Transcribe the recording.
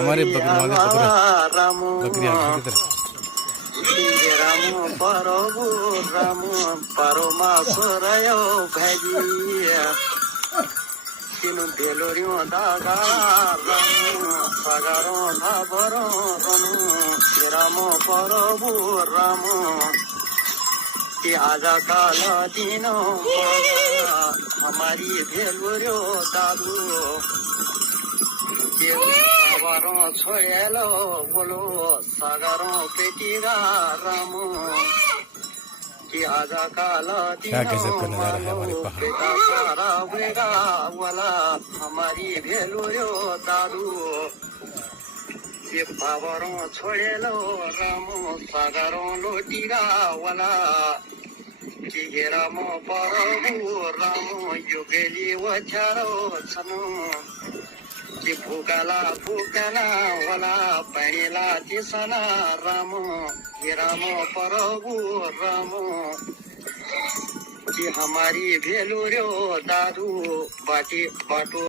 हमारे बकरी वाले बकरियां किधर राम परबु राम परमाश्वरयो भजिया किनु बेलोरियो दागा राम सागरो धाबरो राम परबु राम कि आजा काल दिनो हमारी भेलोरियो दादू बाबारो छोड़ेलो बोलो सागरो पेटीगा राम कि आजा काला क्या गजब का नजारा है हमारे पहाड़। बेटा सारा वेगा वाला हमारी भेलुरो दादू ये बाबारो छोड़ेलो राम सागरो लोटीगा वाला कि हे राम परबु राम युगेली वचारो छनु कि फुकाला वाला पहला तिसना राम हे राम परबु राम कि हमारी भेलुरो दादू बाटी बाटो